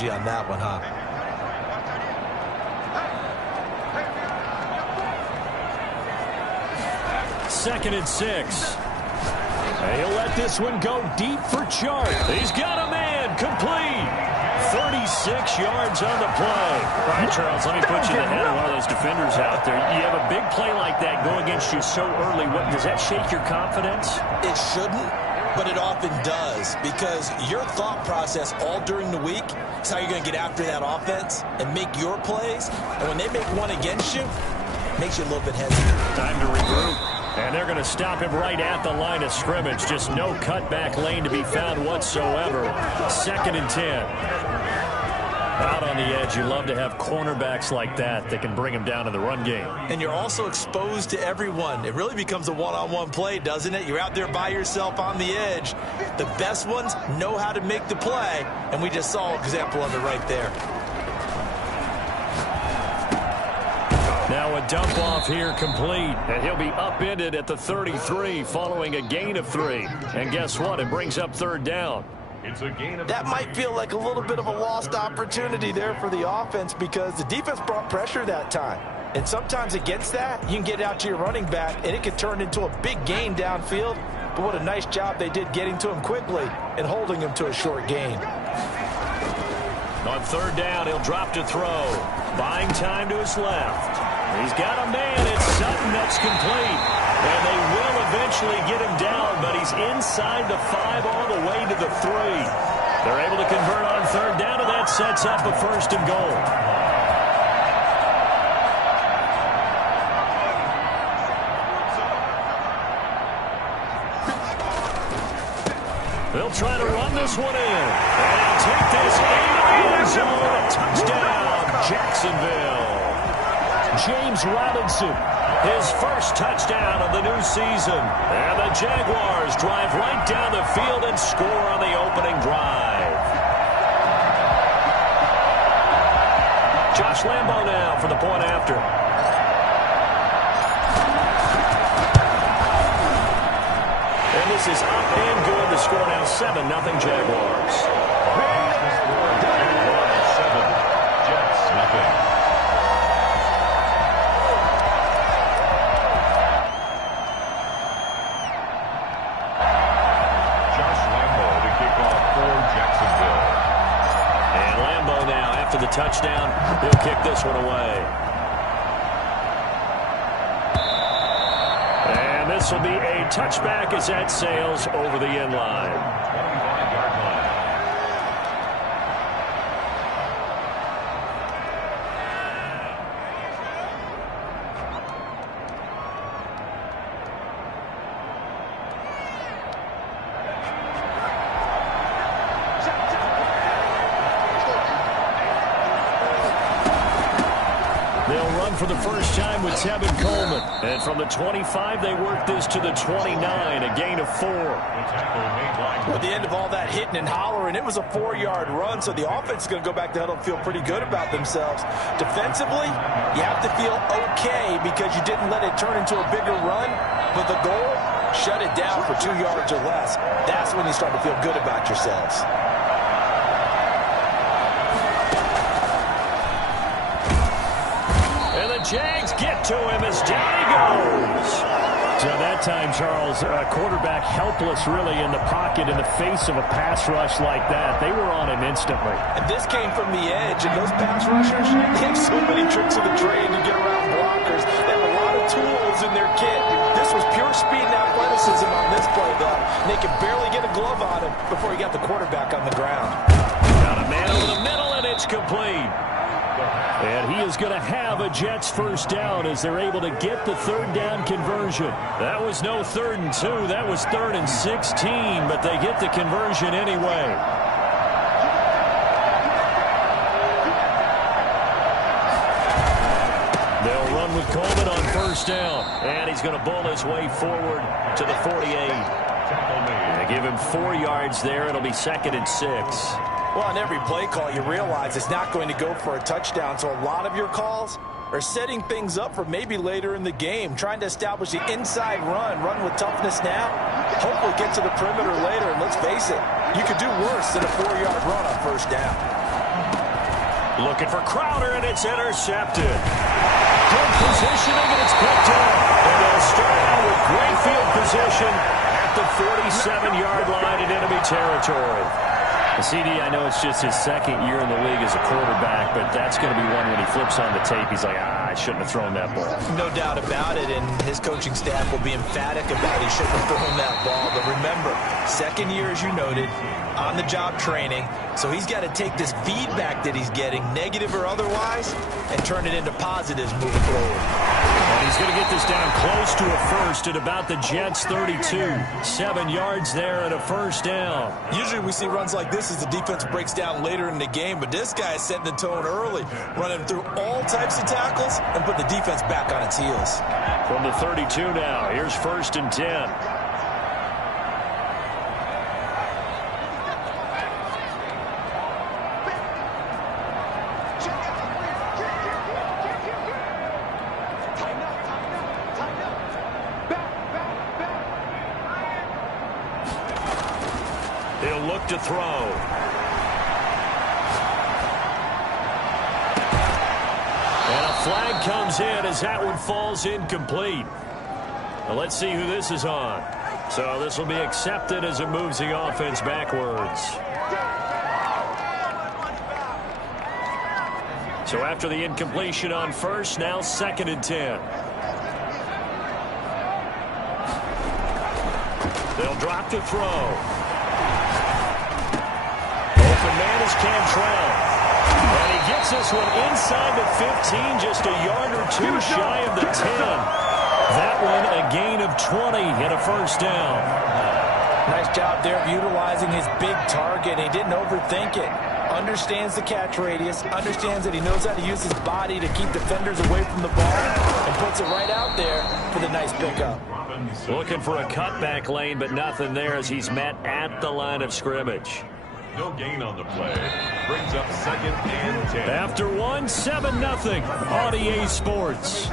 strategy on that one, huh? Second and 6. He'll let this one go deep for Chark. He's got a man complete. 36 yards on the play. All right, Charles, let me put you in the head of one of those defenders out there. You have a big play like that go against you so early. Does that shake your confidence? It shouldn't, but it often does, because your thought process all during the week is how you're going to get after that offense and make your plays. And when they make one against you, it makes you a little bit hesitant. Time to regroup. And they're going to stop him right at the line of scrimmage. Just no cutback lane to be found whatsoever. Second and 10. Out on the edge, you love to have cornerbacks like that that can bring them down in the run game. And you're also exposed to everyone. It really becomes a one-on-one play, doesn't it? You're out there by yourself on the edge. The best ones know how to make the play, and we just saw an example of it right there. Now a dump off here complete, and he'll be upended at the 33 following a gain of 3. And guess what? It brings up third down. It's a gain of that 3. might feel like a little bit of a lost opportunity there for the offense, because the defense brought pressure that time. And sometimes against that, you can get out to your running back, and it could turn into a big gain downfield. But what a nice job they did getting to him quickly and holding him to a short gain. On third down, he'll drop to throw. Buying time to his left. He's got a man. It's Sutton that's complete. And they will eventually get him down, but he's inside the 5 all the way to the 3. They're able to convert on third down, and that sets up a first and goal. They'll try to run this one in. And he'll take this into the end zone. Touchdown, Jacksonville. James Robinson, his first touchdown of the new season. And the Jaguars drive right down the field and score on the opening drive. Josh Lambo now for the point after. And this is up and good. The score now 7-0 Jaguars. 7, Jets, nothing. The touchdown, he'll kick this one away. And this will be a touchback as that sails over the end line. 25-yard line. For the first time with Tevin Coleman. And from the 25, they work this to the 29, a gain of 4. At the end of all that hitting and hollering, it was a 4-yard run, so the offense is going to go back to huddle and feel pretty good about themselves. Defensively, you have to feel okay because you didn't let it turn into a bigger run, but the goal, shut it down for 2 yards or less. That's when you start to feel good about yourselves. Jags get to him as down he goes. So that time, Charles, a quarterback helpless really in the pocket in the face of a pass rush like that. They were on him instantly. And this came from the edge, and those pass rushers, they have so many tricks of the trade to get around blockers. They have a lot of tools in their kit. This was pure speed and athleticism on this play, though. And they could barely get a glove on him before he got the quarterback on the ground. Got a man over the middle, and it's complete. And he is going to have a Jets first down as they're able to get the third down conversion. That was no 3rd and 2. That was 3rd and 16, but they get the conversion anyway. They'll run with Coleman on first down. And he's going to bull his way forward to the 48. They give him 4 yards there. It'll be 2nd and 6. Well, on every play call, you realize it's not going to go for a touchdown, so a lot of your calls are setting things up for maybe later in the game, trying to establish the inside run with toughness now, hopefully get to the perimeter later, and let's face it, you could do worse than a 4-yard run on first down. Looking for Crowder, and it's intercepted. Good positioning, and it's picked up. And they'll start out with great field position at the 47-yard line in enemy territory. CD, I know it's just his second year in the league as a quarterback, but that's going to be one when he flips on the tape, he's like, I shouldn't have thrown that ball. No doubt about it, and his coaching staff will be emphatic about he shouldn't have thrown that ball. But remember, second year, as you noted, on-the-job training, so he's got to take this feedback that he's getting, negative or otherwise, and turn it into positives moving forward. And he's going to get this down close to a first at about the Jets' 32. 7 yards there and a first down. Usually we see runs like this as the defense breaks down later in the game, but this guy is setting the tone early, running through all types of tackles and put the defense back on its heels. From the 32 now, here's 1st and 10. He'll look to throw. And a flag comes in as that one falls incomplete. Now let's see who this is on. So this will be accepted as it moves the offense backwards. So after the incompletion on first, now 2nd and 10. They'll drop to throw. Open man is Cantrell. And he gets this one inside the 15, just a yard or two shy of the 10. That one a gain of 20 and a first down. Nice job there of utilizing his big target. He didn't overthink it. Understands the catch radius, understands that he knows how to use his body to keep defenders away from the ball, and puts it right out there for the nice pickup. Looking for a cutback lane, but nothing there as he's met at the line of scrimmage. No gain on the play. Brings up 2nd and 10. After 1, 7-0 on EA Sports.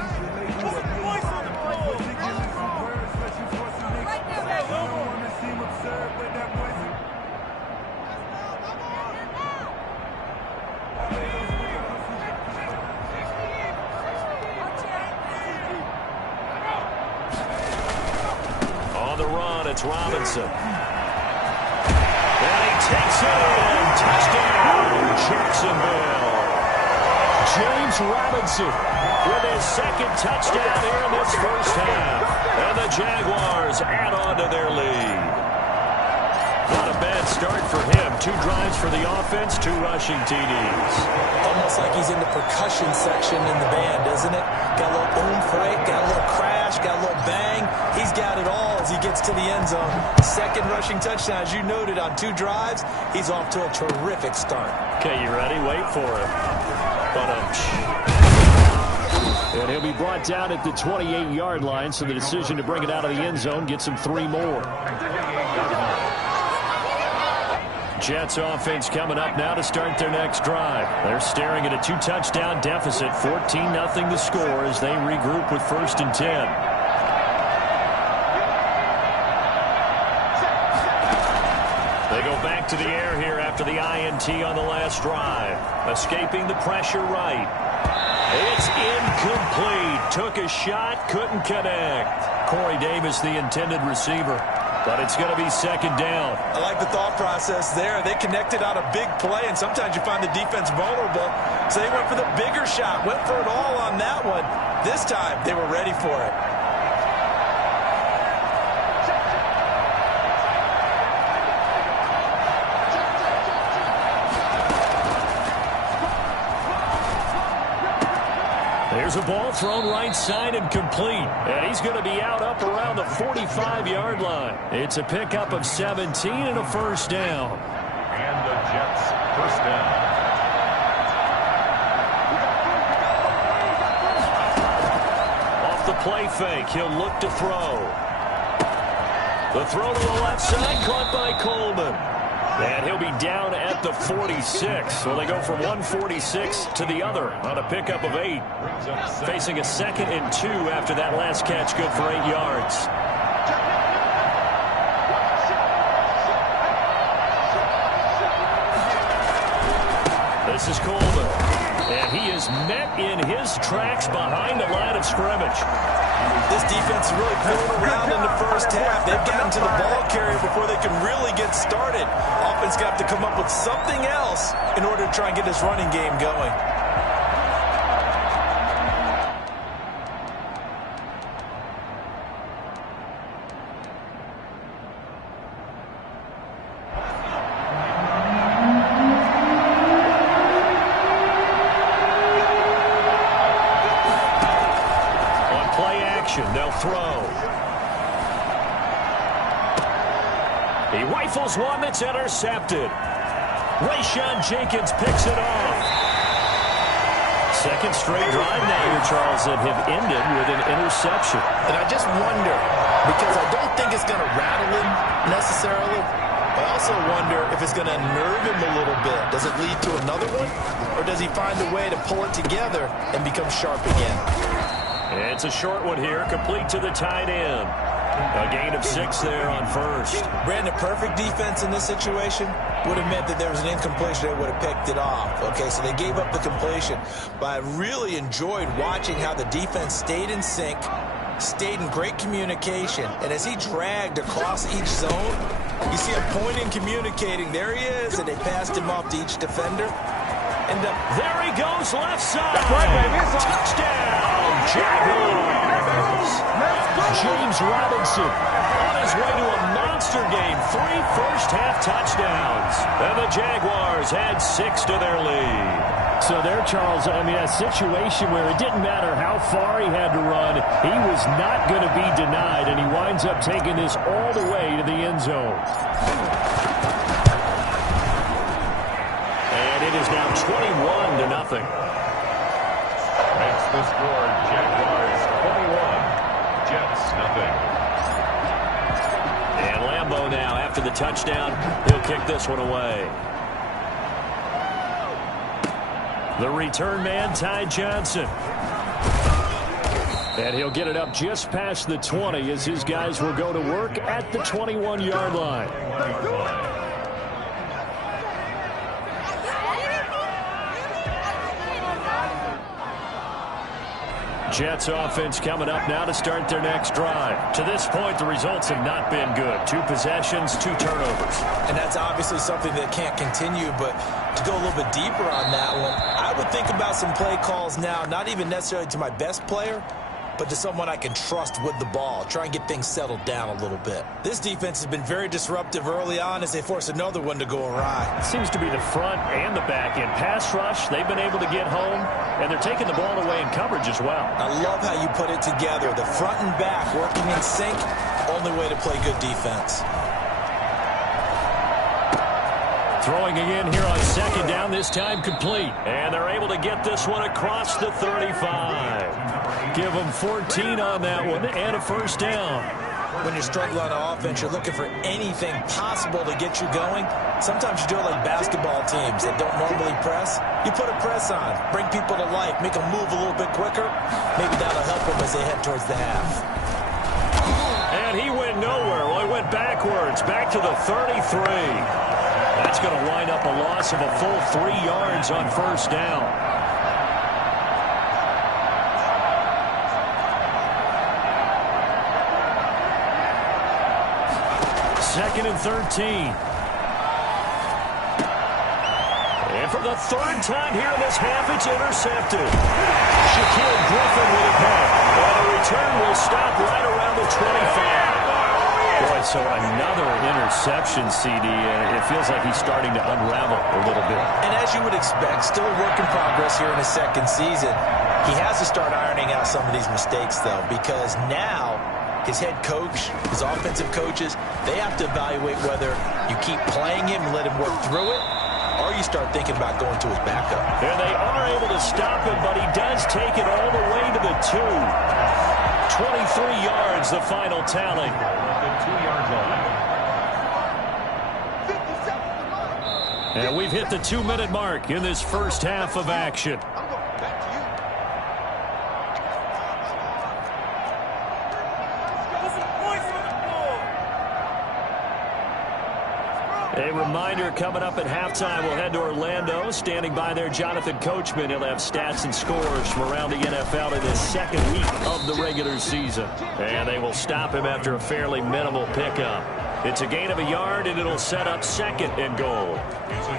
On the run, it's Robinson. And he takes it in. Touchdown, Jacksonville. James Robinson with his 2nd touchdown here in this first half. And the Jaguars add on to their lead. Not a bad start for him. 2 drives for the offense, 2 rushing TDs. Almost like he's in the percussion section in the band, isn't it? Got a little oomph, right? Got a little crash, got a little bang. He's got it all as he gets to the end zone. 2nd rushing touchdown, as you noted, on 2 drives. He's off to a terrific start. Okay, you ready? Wait for it. And he'll be brought down at the 28-yard line, so the decision to bring it out of the end zone gets him 3 more. Jets offense coming up now to start their next drive. They're staring at a 2-touchdown deficit, 14-0 the score as they regroup with 1st and 10. They go back to the air here after the INT on the last drive. Escaping the pressure right. It's incomplete. Took a shot, couldn't connect. Corey Davis, the intended receiver. But it's going to be 2nd down. I like the thought process there. They connected on a big play, and sometimes you find the defense vulnerable. So they went for the bigger shot, went for it all on that one. This time, they were ready for it. There's a ball thrown right side and complete. And he's going to be out up around the 45-yard line. It's a pickup of 17 and a first down. And the Jets first down. Off the play fake, he'll look to throw. The throw to the left side, caught by Coleman. And he'll be down at the 46. So they go from 146 to the other on a pickup of 8. Facing a 2nd and 2 after that last catch, good for 8 yards. The This is Coleman. And he is met in his tracks behind the line of scrimmage. This defense is really pulling around in the first half. They've gotten to the ball carrier before they can really get started. Offense got to come up with something else in order to try and get this running game going. They'll throw. He rifles one that's intercepted. Rayshawn Jenkins picks it off. Second straight drive now here, Charles, that have ended with an interception. And I just wonder, because I don't think it's going to rattle him necessarily, I also wonder if it's going to nerve him a little bit. Does it lead to another one? Or does he find a way to pull it together and become sharp again? It's a short one here, complete to the tight end. A gain of 6 there on first. Brandon, perfect defense in this situation would have meant that there was an incompletion. They would have picked it off. Okay, so they gave up the completion. But I really enjoyed watching how the defense stayed in sync, stayed in great communication. And as he dragged across each zone, you see him pointing, communicating. There he is, and they passed him off to each defender. And there he goes, left side. Touchdown, Jaguars. James Robinson on his way to a monster game. 3 first-half touchdowns. And the Jaguars had 6 to their lead. So there, Charles, I mean, a situation where it didn't matter how far he had to run, he was not going to be denied, and he winds up taking this all the way to the end zone. It is now 21-0. Makes the score Jaguars 21, Jets nothing. And Lambeau now, after the touchdown, he'll kick this one away. The return man, Ty Johnson. And he'll get it up just past the 20 as his guys will go to work at the 21-yard line. Jets offense coming up now to start their next drive. To this point, the results have not been good. 2 possessions, 2 turnovers. And that's obviously something that can't continue, but to go a little bit deeper on that one, I would think about some play calls now, not even necessarily to my best player, but to someone I can trust with the ball. Try and get things settled down a little bit. This defense has been very disruptive early on as they force another one to go awry. Seems to be the front and the back end. Pass rush, they've been able to get home, and they're taking the ball away in coverage as well. I love how you put it together. The front and back working in sync, only way to play good defense. Throwing again here on second down, this time complete. And they're able to get this one across the 35. Give them 14 on that one and a first down. When you're struggling on offense, you're looking for anything possible to get you going. Sometimes you do it like basketball teams that don't normally press. You put a press on, bring people to life, make them move a little bit quicker. Maybe that'll help them as they head towards the half. And he went nowhere. Well, he went backwards, back to the 33. That's going to wind up a loss of a full 3 yards on first down. Second and 13. And for the 3rd time here in this half, it's intercepted. Shaquille Griffin with a pick. And the return will stop right around the 25. Boy, so another interception, CD, and it feels like he's starting to unravel a little bit. And as you would expect, still a work in progress here in his second season. He has to start ironing out some of these mistakes, though, because now his head coach, his offensive coaches, they have to evaluate whether you keep playing him and let him work through it, or you start thinking about going to his backup. And they are able to stop him, but he does take it all the way to the 2. 23 yards, the final tally. The 2-yard line. And we've hit the 2-minute mark in this first half of action. A reminder coming up at halftime, we'll head to Orlando. Standing by there, Jonathan Coachman. He'll have stats and scores from around the NFL in his second week of the regular season. And they will stop him after a fairly minimal pickup. It's a gain of a yard, and it'll set up second and goal.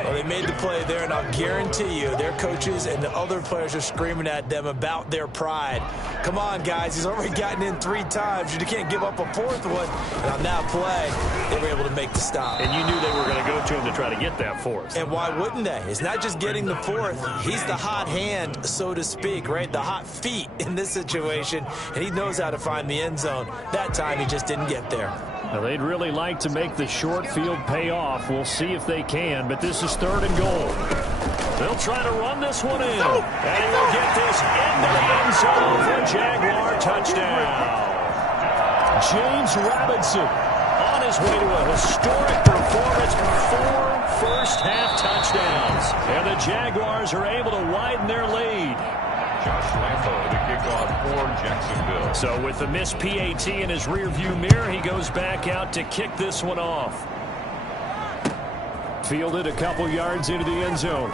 Well, they made the play there, and I'll guarantee you their coaches and the other players are screaming at them about their pride. Come on, guys. He's already gotten in 3 times. You can't give up a 4th one. And on that play, they were able to make the stop. And you knew they were going to go to him to try to get that 4th. And why wouldn't they? It's not just getting the 4th. He's the hot hand, so to speak, right? The hot feet in this situation. And he knows how to find the end zone. That time, he just didn't get there. Now, they'd really like to make the short field pay off. We'll see if they can, but this is 3rd and goal. They'll try to run this one in. And he'll get this into the end zone for a Jaguar touchdown. James Robinson on his way to a historic performance, 4 first-half touchdowns. And the Jaguars are able to widen their lead. Josh Lambo, the kickoff for Jacksonville. So with the missed PAT in his rearview mirror, he goes back out to kick this one off. Fielded a couple yards into the end zone.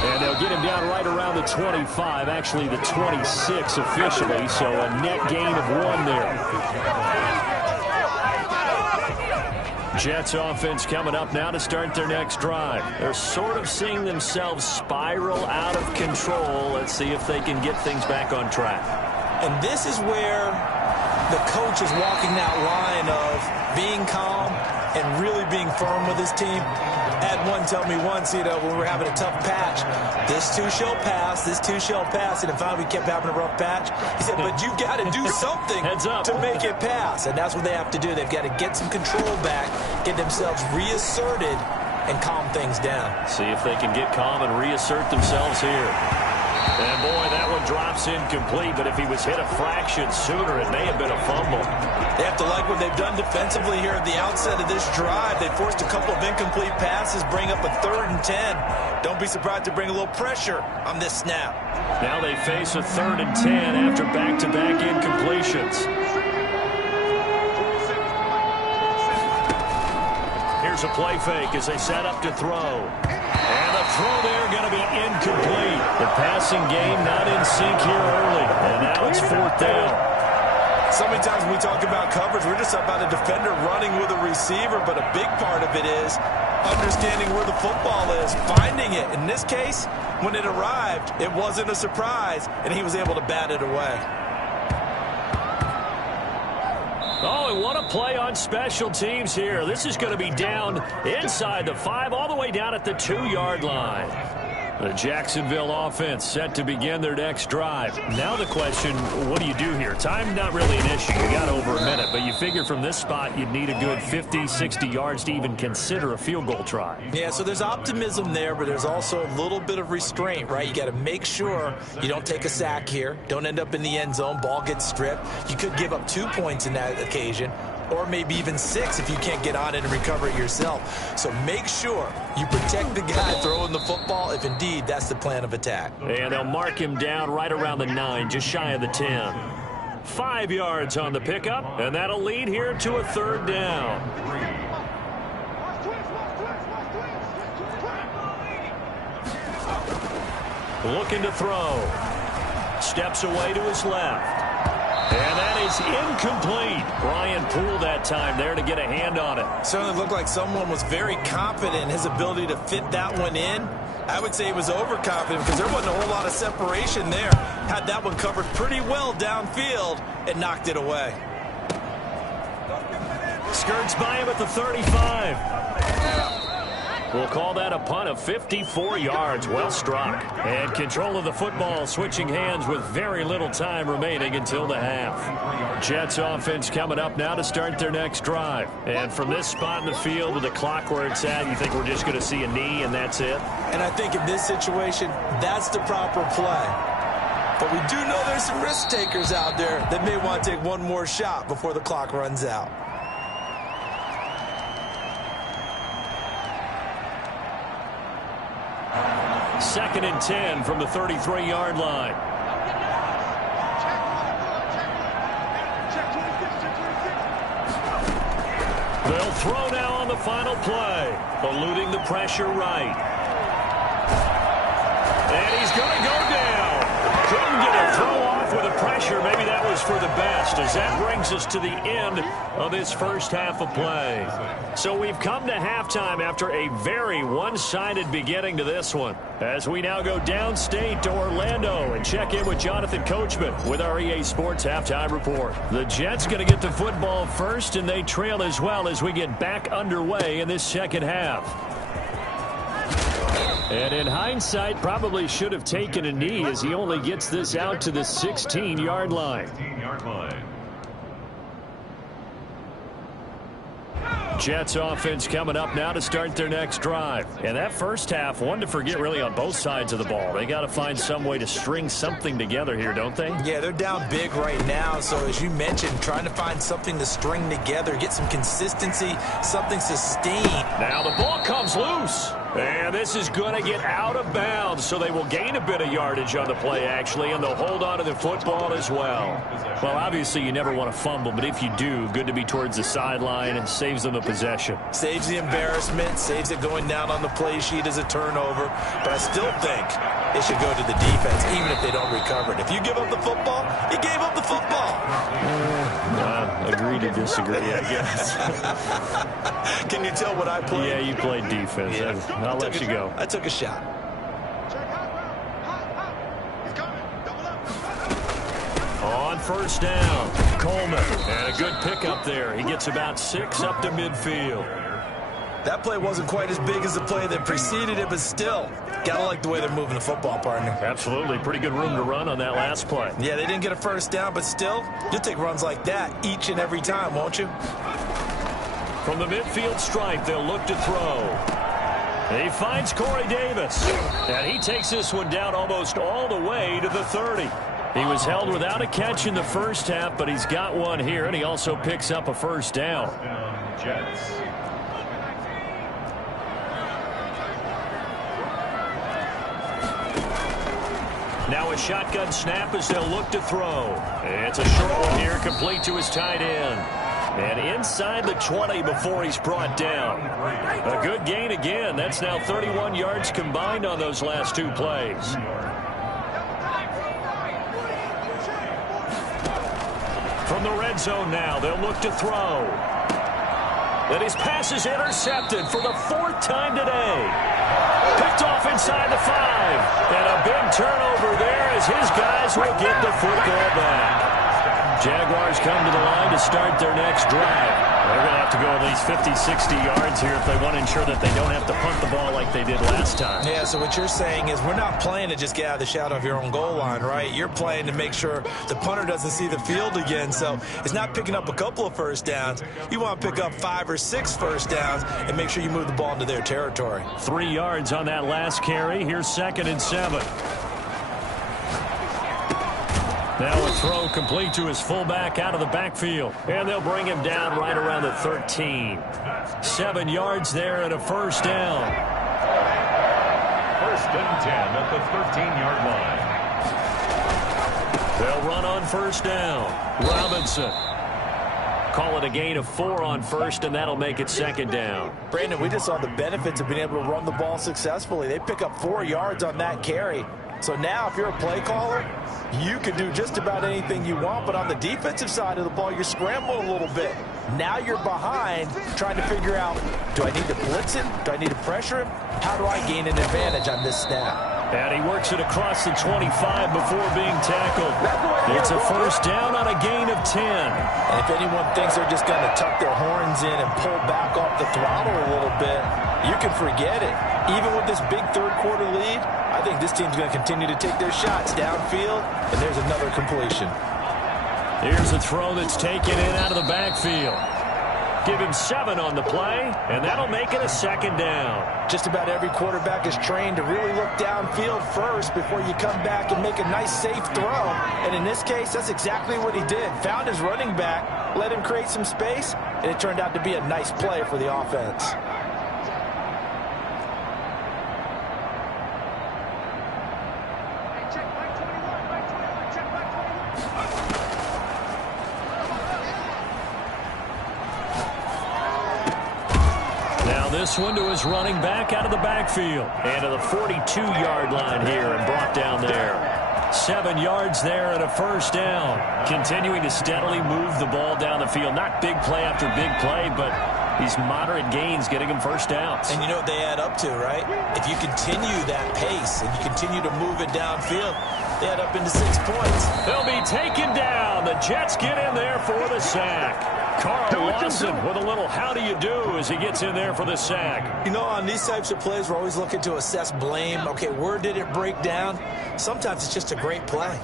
And they'll get him down right around the 25, actually the 26 officially, so a net gain of 1 there. Jets offense coming up now to start their next drive. They're sort of seeing themselves spiral out of control. Let's see if they can get things back on track. And this is where the coach is walking that line of being calm and really being firm with his team. Had one tell me once, when we were having a tough patch, this too shall pass, this too shall pass. And finally we kept having a rough patch. He said, but you've got to do something to make it pass. And that's what they have to do. They've got to get some control back, get themselves reasserted, and calm things down. See if they can get calm and reassert themselves here. And boy, that one drops incomplete, but if he was hit a fraction sooner, it may have been a fumble. They have to like what they've done defensively here at the outset of this drive. They forced a couple of incomplete passes, bring up a 3rd and 10. Don't be surprised to bring a little pressure on this snap. Now they face a 3rd and 10 after back-to-back incompletions. Here's a play fake as they set up to throw. And the throw there going to be incomplete. The passing game not in sync here early. And now it's 4th down. So many times when we talk about coverage, we're just about a defender running with a receiver, but a big part of it is understanding where the football is, finding it. In this case, when it arrived, it wasn't a surprise, and he was able to bat it away. Oh, and what a play on special teams here. This is going to be down inside the 5, all the way down at the 2-yard line. The Jacksonville offense set to begin their next drive. Now the question, what do you do here? Time not really an issue. You got over a minute, but you figure from this spot you'd need a good 50, 60 yards to even consider a field goal try. Yeah, so there's optimism there, but there's also a little bit of restraint, right? You got to make sure you don't take a sack here. Don't end up in the end zone. Ball gets stripped. You could give up 2 points in that occasion, or maybe even 6 if you can't get on it and recover it yourself. So make sure you protect the guy throwing the football if indeed that's the plan of attack. And they'll mark him down right around the 9, just shy of the 10. 5 yards on the pickup, and that'll lead here to a 3rd down. Looking to throw. Steps away to his left. And that is incomplete. Brian Poole that time there to get a hand on it. Certainly looked like someone was very confident in his ability to fit that one in. I would say he was overconfident because there wasn't a whole lot of separation there. Had that one covered pretty well downfield and knocked it away. Skirts by him at the 35. We'll call that a punt of 54 yards. Well struck. And control of the football switching hands with very little time remaining until the half. Jets offense coming up now to start their next drive. And from this spot in the field with the clock where it's at, you think we're just going to see a knee and that's it? And I think in this situation, that's the proper play. But we do know there's some risk takers out there that may want to take one more shot before the clock runs out. Second and 10 from the 33-yard line. They'll throw now on the final play. Eluding the pressure right. And he's going to go down. Couldn't get a throw off with the pressure. Maybe that was for the best, as that brings us to the end of this first half of play. So we've come to halftime after a very one-sided beginning to this one, as we now go downstate to Orlando and check in with Jonathan Coachman with our EA Sports Halftime Report. The Jets going to get the football first, and they trail as well as we get back underway in this second half. And in hindsight, probably should have taken a knee, as he only gets this out to the 16-yard line. Jets offense coming up now to start their next drive. And that first half, one to forget really on both sides of the ball. They got to find some way to string something together here, don't they? Yeah, they're down big right now. So as you mentioned, trying to find something to string together, get some consistency, something sustained. Now the ball comes loose. And this is going to get out of bounds, so they will gain a bit of yardage on the play, actually, and they'll hold on to the football as well. Well, obviously, you never want to fumble, but if you do, good to be towards the sideline, and saves them the possession. Saves the embarrassment, saves it going down on the play sheet as a turnover, but I still think it should go to the defense, even if they don't recover it. If you give up the football, you gave up the football. Agree to disagree, I guess. Can you tell what I played? Yeah, you played defense. Yeah. I'll let you go. I took a shot. On first down, Coleman. And a good pickup there. He gets about 6 up to midfield. That play wasn't quite as big as the play that preceded it, but still, gotta like the way they're moving the football, partner. Absolutely. Pretty good room to run on that last play. Yeah, they didn't get a first down, but still, you'll take runs like that each and every time, won't you? From the midfield stripe, they'll look to throw. He finds Corey Davis, and he takes this one down almost all the way to the 30. He was held without a catch in the first half, but he's got one here, and he also picks up a first down. Jets. Now a shotgun snap as they'll look to throw. It's a short one here, complete to his tight end. And inside the 20 before he's brought down. A good gain again. That's now 31 yards combined on those last 2 plays. From the red zone now, they'll look to throw. And his pass is intercepted for the 4th time today. Picked off inside the 5. And a big turnover there as his guys will get the football back. Jaguars come to the line to start their next drive. They're going to have to go at least 50, 60 yards here if they want to ensure that they don't have to punt the ball like they did last time. Yeah, so what you're saying is we're not playing to just get out of the shadow of your own goal line, right? You're playing to make sure the punter doesn't see the field again. So it's not picking up a couple of first downs. You want to pick up 5 or 6 first downs and make sure you move the ball into their territory. 3 yards on that last carry. Here's 2nd and 7. Now a throw complete to his fullback out of the backfield. And they'll bring him down right around the 13. 7 yards there and a first down. 1st and 10 at the 13-yard line. They'll run on first down. Robinson. Call it a gain of 4 on first, and that'll make it 2nd down. Brandon, we just saw the benefits of being able to run the ball successfully. They pick up 4 yards on that carry. So now if you're a play caller, you can do just about anything you want, but on the defensive side of the ball, you're scrambling a little bit. Now you're behind trying to figure out, do I need to blitz him? Do I need to pressure him? How do I gain an advantage on this snap? And he works it across the 25 before being tackled. It's a first down on a gain of 10. And if anyone thinks they're just going to tuck their horns in and pull back off the throttle a little bit, you can forget it. Even with this big third-quarter lead, I think this team's going to continue to take their shots downfield, and there's another completion. Here's a throw that's taken in out of the backfield. Give him 7 on the play, and that'll make it a 2nd down. Just about every quarterback is trained to really look downfield first before you come back and make a nice, safe throw. And in this case, that's exactly what he did. Found his running back, let him create some space, and it turned out to be a nice play for the offense. this one to his running back out of the backfield. And to the 42-yard line here and brought down there. 7 yards there and a first down. Continuing to steadily move the ball down the field. Not big play after big play, but these moderate gains getting him first downs. And you know what they add up to, right? If you continue that pace and you continue to move it downfield, they add up into 6 points. They'll be taken down. The Jets get in there for the sack. Carl Lawson with a little how do you do as he gets in there for the sack. You know, on these types of plays, we're always looking to assess blame. Okay, where did it break down? Sometimes it's just a great play.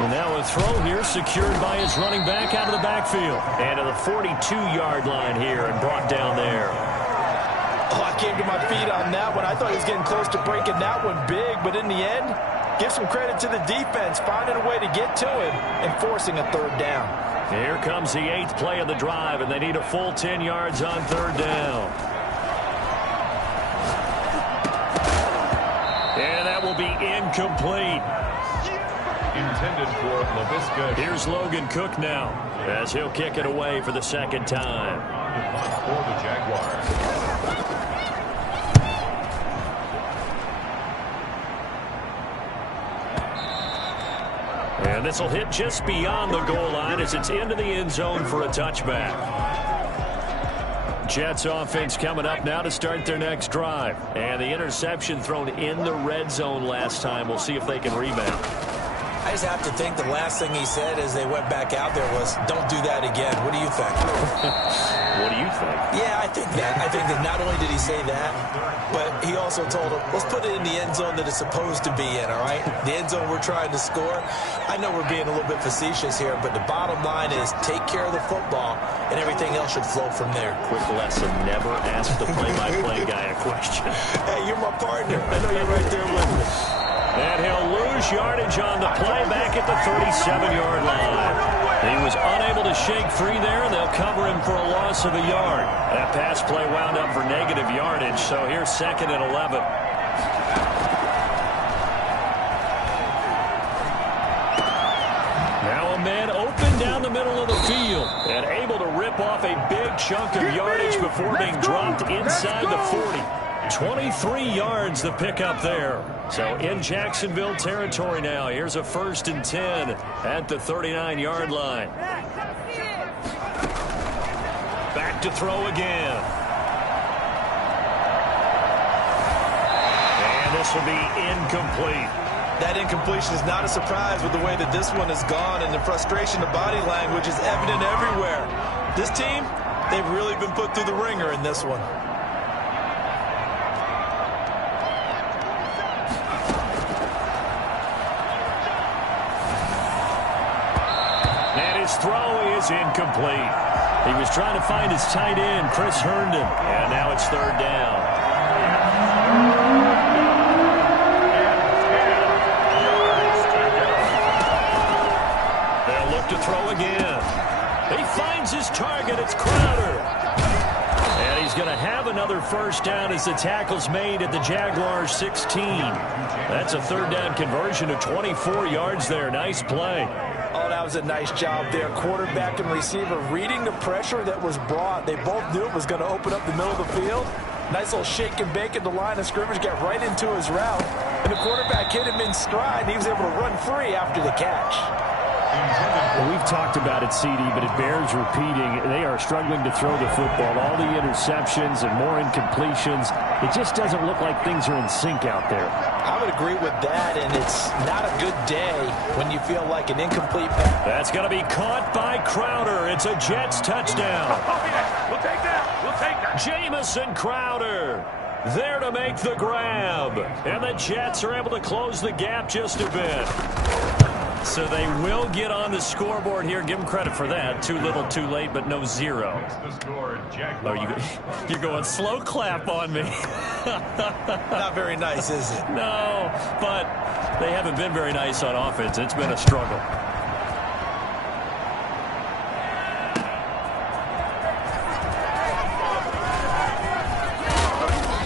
And now a throw here secured by his running back out of the backfield. And to the 42-yard line here and brought down there. Oh, I came to my feet on that one. I thought he was getting close to breaking that one big, but in the end, give some credit to the defense, finding a way to get to him and forcing a third down. Here comes the 8th play of the drive, and they need a full 10 yards on third down. And that will be incomplete. Intended for LaVisca. Here's Logan Cook now as he'll kick it away for the second time. For the Jaguars. And this will hit just beyond the goal line as it's into the end zone for a touchback. Jets offense coming up now to start their next drive. And the interception thrown in the red zone last time. We'll see if they can rebound. I just have to think the last thing he said as they went back out there was, don't do that again. What do you think? What do you think? Yeah, I think that not only did he say that, but he also told him, let's put it in the end zone that it's supposed to be in, all right? The end zone we're trying to score. I know we're being a little bit facetious here, but the bottom line is take care of the football, and everything else should flow from there. Quick lesson, never ask the play-by-play guy a question. Hey, you're my partner. I know you're right there with me. And he'll lose yardage on the play back at the 37-yard line. He was unable to shake free there, and they'll cover him for a loss of a yard. That pass play wound up for negative yardage, so here's 2nd and 11. Now a man open down the middle of the field and able to rip off a big chunk of yardage before being dropped inside the 40. 23 yards the pickup there. So in Jacksonville territory now. Here's a 1st and 10 at the 39-yard line. Back to throw again. And this will be incomplete. That incompletion is not a surprise with the way that this one has gone, and the frustration, the body language is evident everywhere. This team, they've really been put through the ringer in this one. Throw is incomplete. He was trying to find his tight end, Chris Herndon, and now it's 3rd down. They'll look to throw again. He finds his target. It's Crowder. And he's going to have another first down as the tackle's made at the Jaguars 16. That's a 3rd down conversion of 24 yards there. Nice play. Oh, that was a nice job there. Quarterback and receiver reading the pressure that was brought. They both knew it was going to open up the middle of the field. Nice little shake and bake at the line of scrimmage, got right into his route. And the quarterback hit him in stride, and he was able to run free after the catch. Well, we've talked about it, CD, but it bears repeating. They are struggling to throw the football. All the interceptions and more incompletions. It just doesn't look like things are in sync out there. I would agree with that, and it's not a good day when you feel like an incomplete pass. That's going to be caught by Crowder. It's a Jets touchdown. Oh, yeah. We'll take that. We'll take that. Jamison Crowder there to make the grab. And the Jets are able to close the gap just a bit. So they will get on the scoreboard here. Give them credit for that. Too little, too late, but no 0. Oh, you're going slow clap on me. Not very nice, is it? No, but they haven't been very nice on offense. It's been a struggle.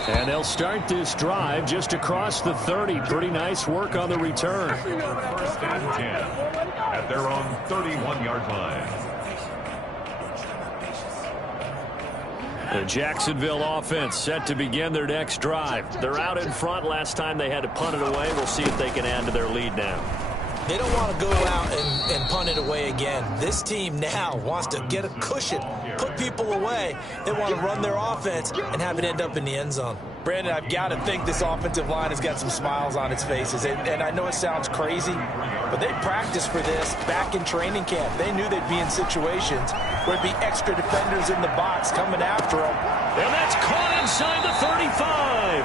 And they'll start this drive just across the 30. Pretty nice work on the return. 1st and 10 at their own 31-yard line. The Jacksonville offense set to begin their next drive. They're out in front. Last time they had to punt it away. We'll see if they can add to their lead now. They don't want to go out and punt it away again. This team now wants to get a cushion, put people away. They want to run their offense and have it end up in the end zone. Brandon, I've got to think this offensive line has got some smiles on its faces. And I know it sounds crazy, but they practiced for this back in training camp. They knew they'd be in situations where there'd be extra defenders in the box coming after them. And that's caught inside the 35.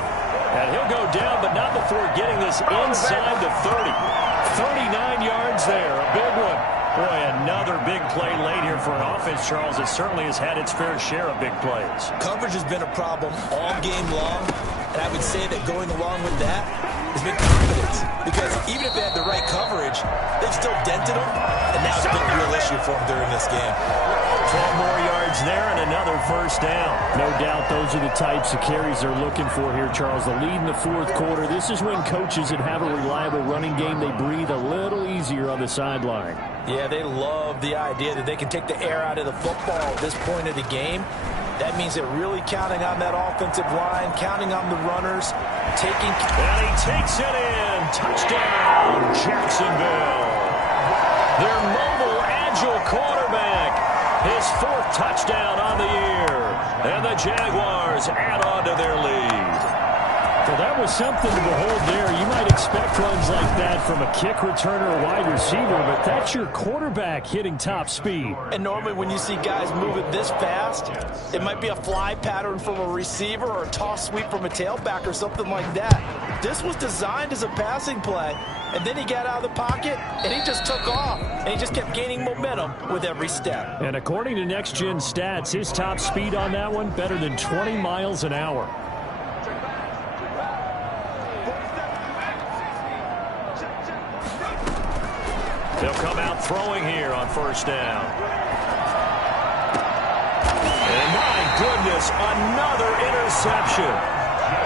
And he'll go down, but not before getting this inside the 30. 39 yards there, a big one. Boy, another big play late here for an offense, Charles, that certainly has had its fair share of big plays. Coverage has been a problem all game long, and I would say that going along with that has been confidence. Because even if they had the right coverage, they've still dented them, and now it's been a real issue for them during this game. 12 more yards there and another first down. No doubt those are the types of carries they're looking for here, Charles. The lead in the fourth quarter. This is when coaches that have a reliable running game, they breathe a little easier on the sideline. Yeah, they love the idea that they can take the air out of the football at this point of the game. That means they're really counting on that offensive line, counting on the runners, taking... And he takes it in. Touchdown, Jacksonville. Their mobile, agile quarterback. His fourth touchdown on the year. And the Jaguars add on to their lead. Well, that was something to behold there. You might expect runs like that from a kick returner or wide receiver, but that's your quarterback hitting top speed. And normally when you see guys move it this fast, it might be a fly pattern from a receiver or a toss sweep from a tailback or something like that. This was designed as a passing play, and then he got out of the pocket, and he just took off, and he just kept gaining momentum with every step. And according to Next Gen Stats, his top speed on that one, better than 20 miles an hour. They'll come out throwing here on first down. And my goodness, another interception.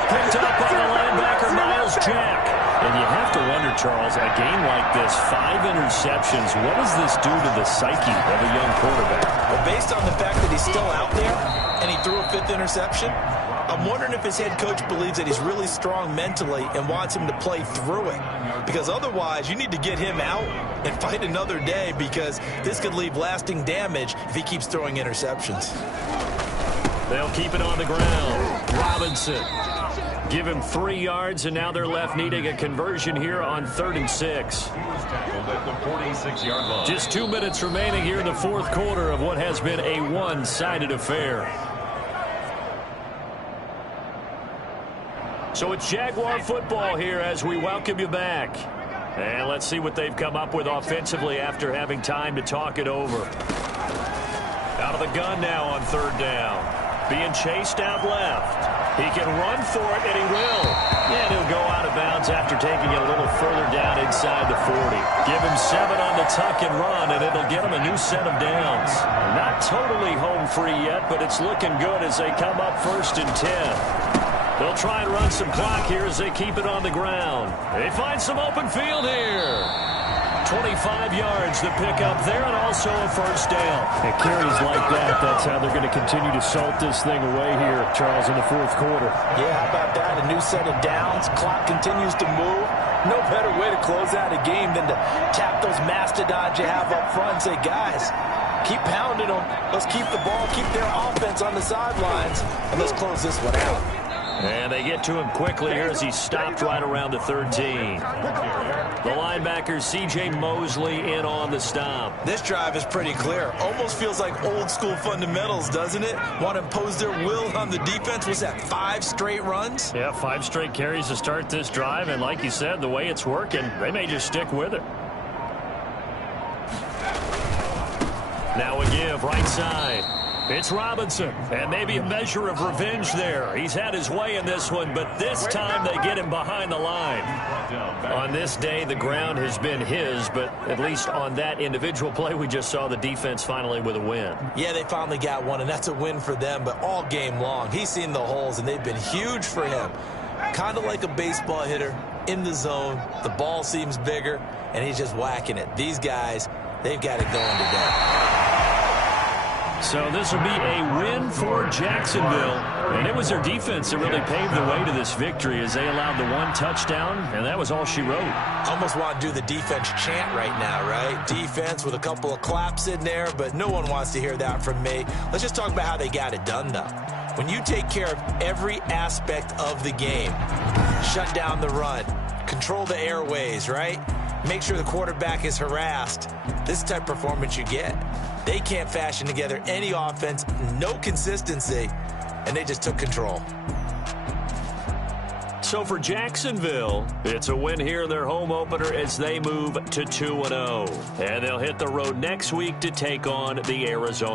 Picked up by the linebacker, Miles Jack. And you have to wonder, Charles, a game like this, 5 interceptions, what does this do to the psyche of a young quarterback? Well, based on the fact that he's still out there and he threw a 5th interception, I'm wondering if his head coach believes that he's really strong mentally and wants him to play through it. Because otherwise, you need to get him out and fight another day, because this could leave lasting damage if he keeps throwing interceptions. They'll keep it on the ground. Robinson. Give him 3 yards, and now they're left needing a conversion here on 3rd and 6. Just 2 minutes remaining here in the fourth quarter of what has been a one-sided affair. So it's Jaguar football here as we welcome you back. And let's see what they've come up with offensively after having time to talk it over. Out of the gun now on 3rd down. Being chased out left. He can run for it, and he will. And he'll go out of bounds after taking it a little further down inside the 40. Give him 7 on the tuck and run, and it'll get him a new set of downs. Not totally home free yet, but it's looking good as they come up 1st and 10. They'll try and run some clock here as they keep it on the ground. They find some open field here. 25 yards to pick up there, and also a first down. It carries like that. That's how they're going to continue to salt this thing away here, Charles, in the fourth quarter. Yeah, how about that? A new set of downs. Clock continues to move. No better way to close out a game than to tap those mastodons you have up front and say, guys, keep pounding them. Let's keep the ball, keep their offense on the sidelines, and let's close this one out. And they get to him quickly here as he stopped right around the 13. The linebacker, C.J. Mosley, in on the stop. This drive is pretty clear. Almost feels like old school fundamentals, doesn't it? Want to impose their will on the defense. Was that 5 straight runs? Yeah, 5 straight carries to start this drive. And like you said, the way it's working, they may just stick with it. Now a give, right side. It's Robinson, and maybe a measure of revenge there. He's had his way in this one, but this time they get him behind the line. On this day, the ground has been his, but at least on that individual play, we just saw the defense finally with a win. Yeah, they finally got one, and that's a win for them, but all game long, he's seen the holes, and they've been huge for him. Kind of like a baseball hitter in the zone. The ball seems bigger, and he's just whacking it. These guys, they've got it going today. So this will be a win for Jacksonville. And it was their defense that really paved the way to this victory as they allowed the one touchdown, and that was all she wrote. Almost want to do the defense chant right now, right? Defense with a couple of claps in there, but no one wants to hear that from me. Let's just talk about how they got it done, though. When you take care of every aspect of the game, shut down the run, control the airways, right? Make sure the quarterback is harassed. This is the type of performance you get. They can't fashion together any offense, no consistency, and they just took control. So for Jacksonville, it's a win here in their home opener as they move to 2-0. And they'll hit the road next week to take on the Arizona